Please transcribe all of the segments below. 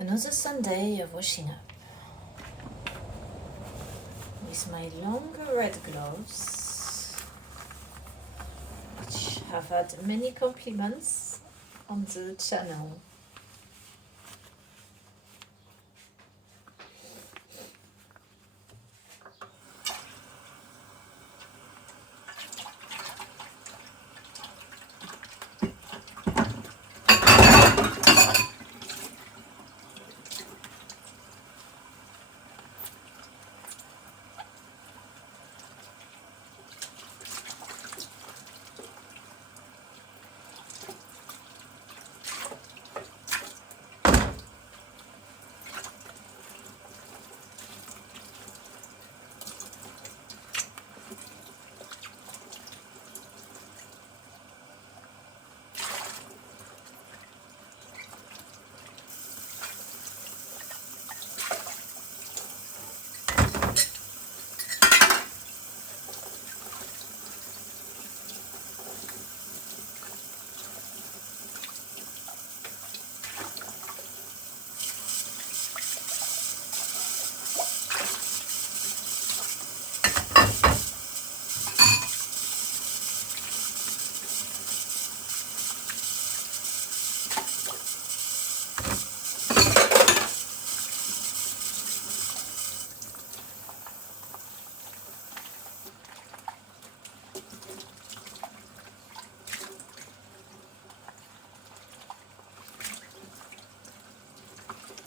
Another Sunday of washing up. With my long red gloves, which have had many compliments on the channel.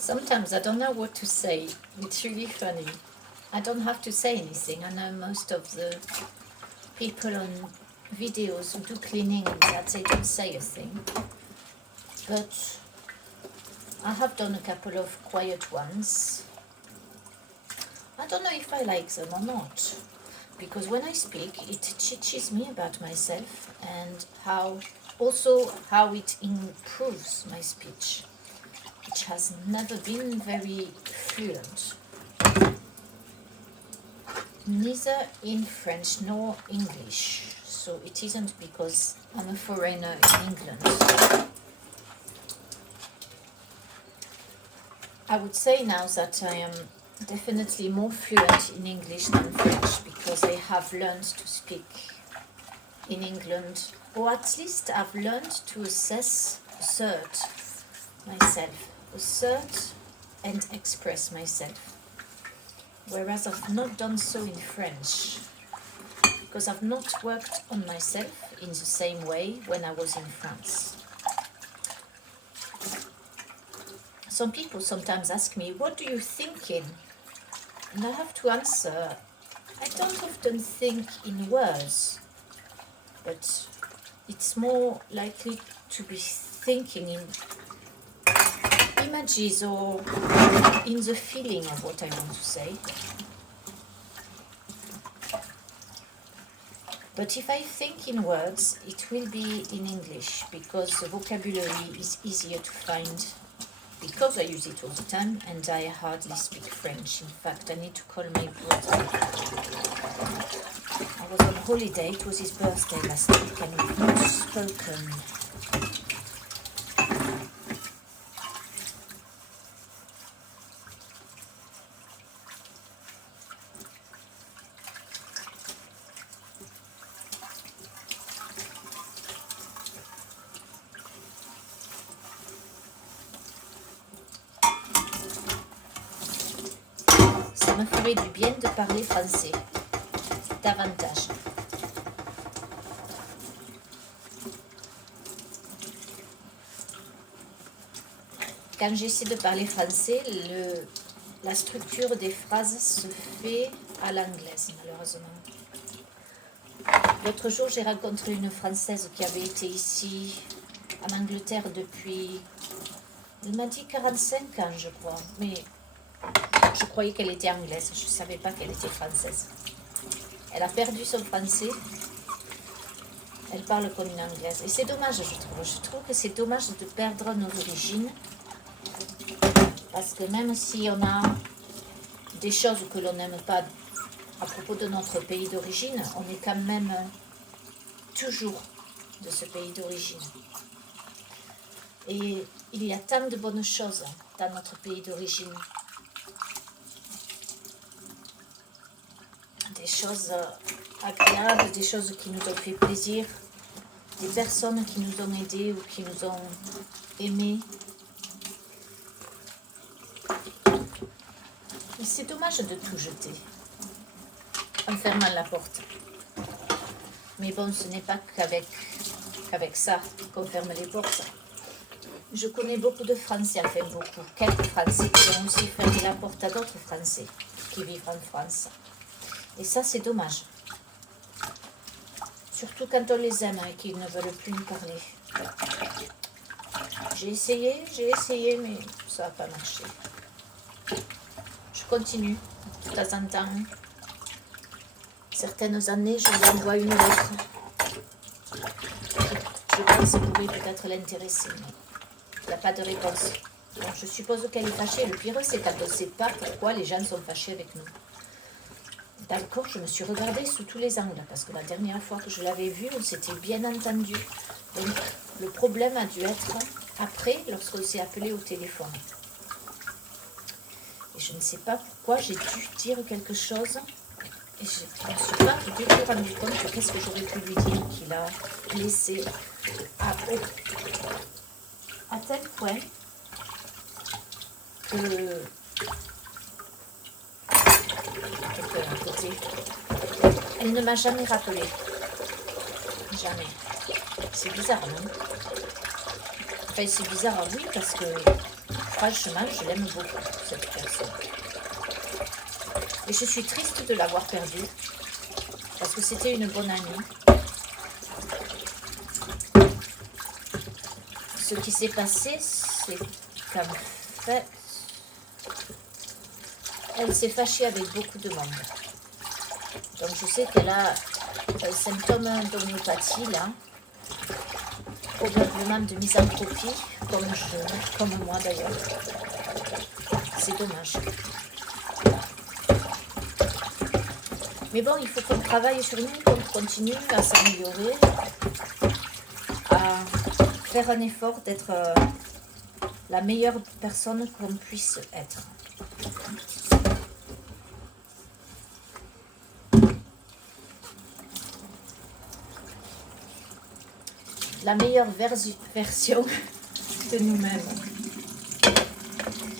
Sometimes I don't know what to say. It's really funny. I don't have to say anything. I know most of the people on videos who do cleaning that they don't say a thing. But I have done a couple of quiet ones. I don't know if I like them or not. Because when I speak, it teaches me about myself and how it improves my speech, which has never been very fluent, neither in French nor English. So it isn't because I'm a foreigner in England. I would say now that I am definitely more fluent in English than French because I have learned to speak in England, or at least I've learned to assert and express myself, whereas I've not done so in French because I've not worked on myself in the same way when I was in France. Some people sometimes ask me, what do you think in? And I have to answer, I don't often think in words, but it's more likely to be thinking in images or in the feeling of what I want to say. But if I think in words, it will be in English because the vocabulary is easier to find because I use it all the time and I hardly speak French. In fact, I need to call my brother. I was on holiday, it was his birthday last week and we've not spoken. Ça me ferait du bien de parler français, davantage. Quand j'essaie de parler français, la structure des phrases se fait à l'anglaise, malheureusement. L'autre jour, j'ai rencontré une Française qui avait été ici, en Angleterre, depuis... Elle m'a dit 45 ans, je crois, mais je croyais qu'elle était anglaise, je ne savais pas qu'elle était française. Elle a perdu son français, elle parle comme une anglaise. Et c'est dommage, je trouve. Je trouve que c'est dommage de perdre nos origines, parce que même si on a des choses que l'on n'aime pas à propos de notre pays d'origine, on est quand même toujours de ce pays d'origine. Et il y a tant de bonnes choses dans notre pays d'origine. Des choses agréables, des choses qui nous ont fait plaisir, des personnes qui nous ont aidés ou qui nous ont aimés. Et c'est dommage de tout jeter en fermant la porte. Mais bon, ce n'est pas qu'avec ça qu'on ferme les portes. Je connais beaucoup de Français, enfin beaucoup, quelques Français qui ont aussi fermé la porte à d'autres Français qui vivent en France. Et ça, c'est dommage. Surtout quand on les aime et qu'ils ne veulent plus nous parler. J'ai essayé, mais ça n'a pas marché. Je continue, de temps en temps. Certaines années, je lui envoie une lettre. Je pense que pourrait peut-être l'intéresser, mais il n'y a pas de réponse. Donc je suppose qu'elle est fâchée. Le pire, c'est quand on ne sait pas pourquoi les gens sont fâchés avec nous. D'accord, je me suis regardée sous tous les angles, parce que la dernière fois que je l'avais vue, on s'était bien entendu. Donc le problème a dû être après, lorsqu'on s'est appelé au téléphone. Et je ne sais pas pourquoi j'ai dû dire quelque chose. Et je ne me suis pas du tout rendu compte de qu'est-ce que j'aurais pu lui dire qu'il a laissé à tel point que quelqu'un à côté, elle ne m'a jamais rappelé. Jamais. C'est bizarre, non? Enfin, c'est bizarre, oui, parce que franchement, je l'aime beaucoup, cette personne. Et je suis triste de l'avoir perdue, parce que c'était une bonne amie. Ce qui s'est passé, c'est qu'en fait, elle s'est fâchée avec beaucoup de monde. Donc je sais qu'elle a un symptôme d'homéopathie, là, probablement de misanthropie, comme moi d'ailleurs. C'est dommage. Mais bon, il faut qu'on travaille sur nous, qu'on continue à s'améliorer, à faire un effort d'être la meilleure personne qu'on puisse être. La meilleure version de nous-mêmes.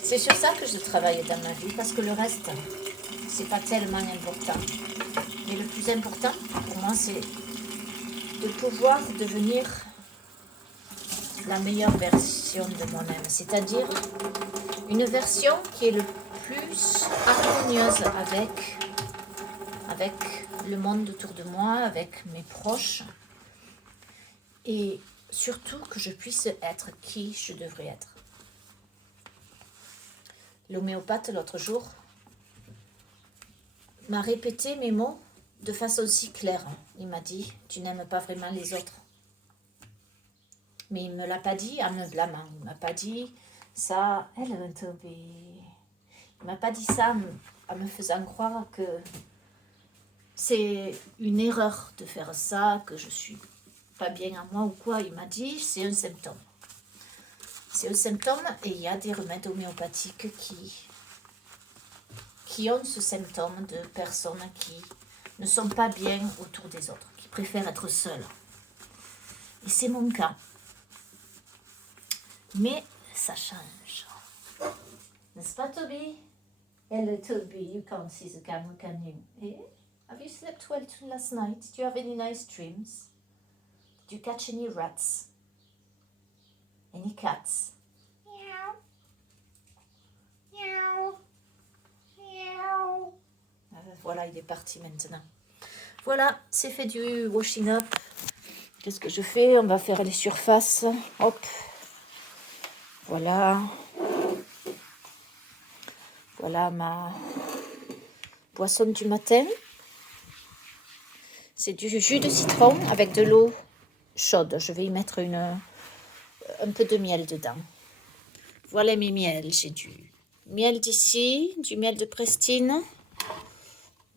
C'est sur ça que je travaille dans ma vie, parce que le reste, c'est pas tellement important. Mais le plus important pour moi, c'est de pouvoir devenir la meilleure version de moi-même. C'est-à-dire une version qui est le plus harmonieuse avec le monde autour de moi, avec mes proches. Et surtout que je puisse être qui je devrais être. L'homéopathe, l'autre jour, m'a répété mes mots de façon si claire. Il m'a dit, tu n'aimes pas vraiment les autres. Mais il ne me l'a pas dit en me blâmant. Il ne m'a pas dit ça, elle est tombée. Il ne m'a pas dit ça en me faisant croire que c'est une erreur de faire ça, que je suis pas bien à moi ou quoi. Il m'a dit, c'est un symptôme. C'est un symptôme et il y a des remèdes homéopathiques qui ont ce symptôme de personnes qui ne sont pas bien autour des autres, qui préfèrent être seules. Et c'est mon cas. Mais ça change. N'est-ce pas, Toby? Hello, Toby. You can't see the camera, can you? Eh? Have you slept well last night? Did you have any nice dreams? Did you catch any rats? Any cats? Meow. Meow. Meow. Voilà, il est parti maintenant. Voilà, c'est fait du washing up. Qu'est-ce que je fais? On va faire les surfaces. Hop. Voilà. Voilà ma boisson du matin. C'est du jus de citron avec de l'eau chaude. Je vais y mettre un peu de miel dedans. Voilà mes miels. J'ai du miel d'ici, du miel de Prestine,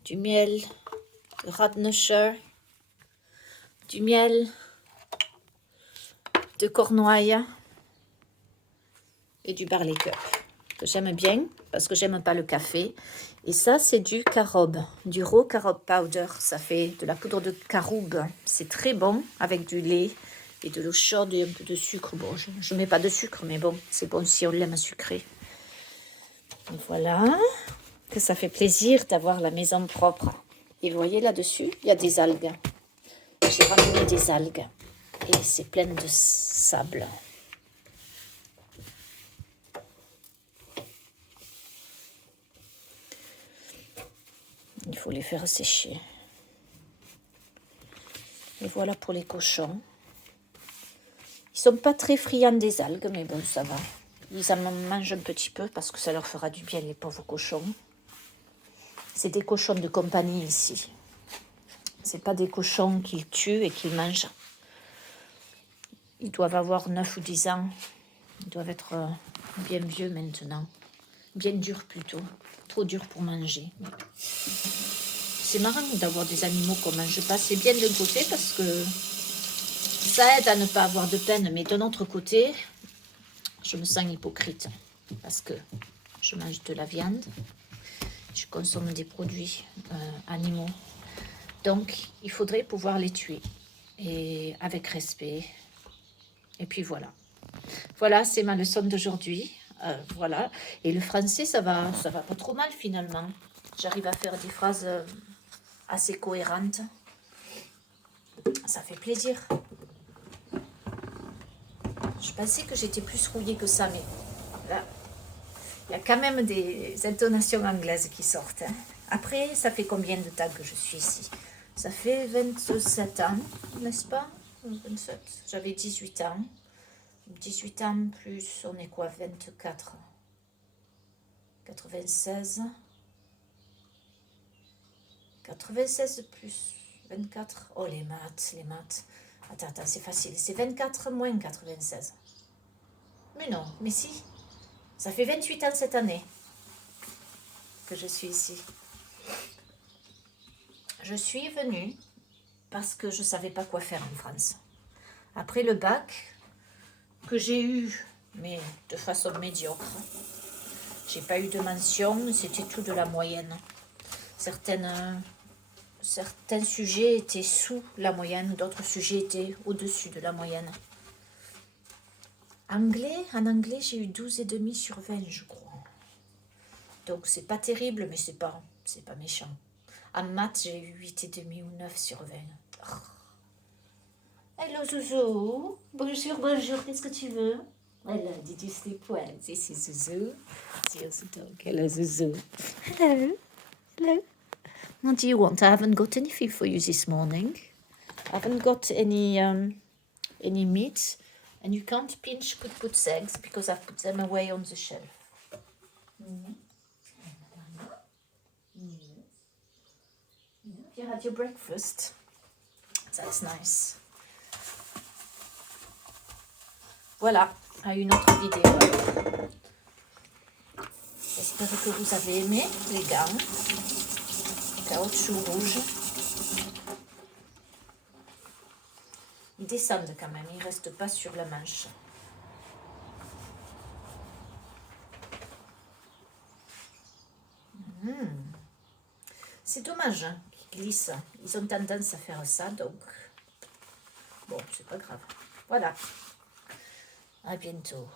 du miel de Radnusher, du miel de Cornouailles, et du Barley Cup, que j'aime bien, parce que j'aime pas le café. Et ça, c'est du carob, du raw carob powder. Ça fait de la poudre de caroube. C'est très bon, avec du lait et de l'eau chaude et un peu de sucre. Bon, je mets pas de sucre, mais bon, c'est bon si on l'aime sucré. Et voilà, que ça fait plaisir d'avoir la maison propre. Et vous voyez là-dessus, il y a des algues. J'ai ramené des algues et c'est plein de sable. Il faut les faire sécher. Et voilà pour les cochons. Ils sont pas très friands des algues, mais bon, ça va. Ils en mangent un petit peu parce que ça leur fera du bien, les pauvres cochons. C'est des cochons de compagnie ici. C'est pas des cochons qu'ils tuent et qu'ils mangent. Ils doivent avoir 9 ou 10 ans. Ils doivent être bien vieux maintenant. Bien durs plutôt. Trop durs pour manger. C'est marrant d'avoir des animaux qu'on ne mange pas. C'est bien d'un côté parce que ça aide à ne pas avoir de peine. Mais d'un autre côté, je me sens hypocrite. Parce que je mange de la viande. Je consomme des produits animaux. Donc, il faudrait pouvoir les tuer. Et avec respect. Et puis voilà. Voilà, c'est ma leçon d'aujourd'hui. Voilà. Et le français, ça va pas trop mal finalement. J'arrive à faire des phrases assez cohérentes. Ça fait plaisir. Je pensais que j'étais plus rouillée que ça, mais là, il y a quand même des intonations anglaises qui sortent. Hein. Après, ça fait combien de temps que je suis ici? Ça fait 27 ans, n'est-ce pas? 27. J'avais 18 ans. 18 ans plus, on est quoi? 24. 96. 96 plus 24. Oh, les maths, les maths. Attends, c'est facile. C'est 24 moins 96. Mais non, mais si. Ça fait 28 ans cette année que je suis ici. Je suis venue parce que je ne savais pas quoi faire en France. Après le bac, que j'ai eu, mais de façon médiocre. J'ai pas eu de mention, c'était tout de la moyenne. Certains sujets étaient sous la moyenne, d'autres sujets étaient au-dessus de la moyenne. En anglais, j'ai eu 12,5 sur 20, je crois. Donc, c'est pas terrible, mais c'est pas méchant. En maths, j'ai eu 8,5 ou 9 sur 20. Oh. Hello, Zouzou. Bonjour, qu'est-ce que tu veux? Hello, did you sleep well? This is Zouzou. Here's the dog. Hello, Zouzou. Hello. What do you want? I haven't got anything for you this morning. I haven't got any meat. And you can't pinch Put-Put's eggs because I've put them away on the shelf. Mm-hmm. You had your breakfast. That's nice. Voilà, à une autre vidéo. J'espère que vous avez aimé les gants. Caoutchouc rouge. Ils descendent quand même, ils ne restent pas sur la manche. C'est dommage hein, qu'ils glissent. Ils ont tendance à faire ça, donc bon, c'est pas grave. Voilà. À bientôt.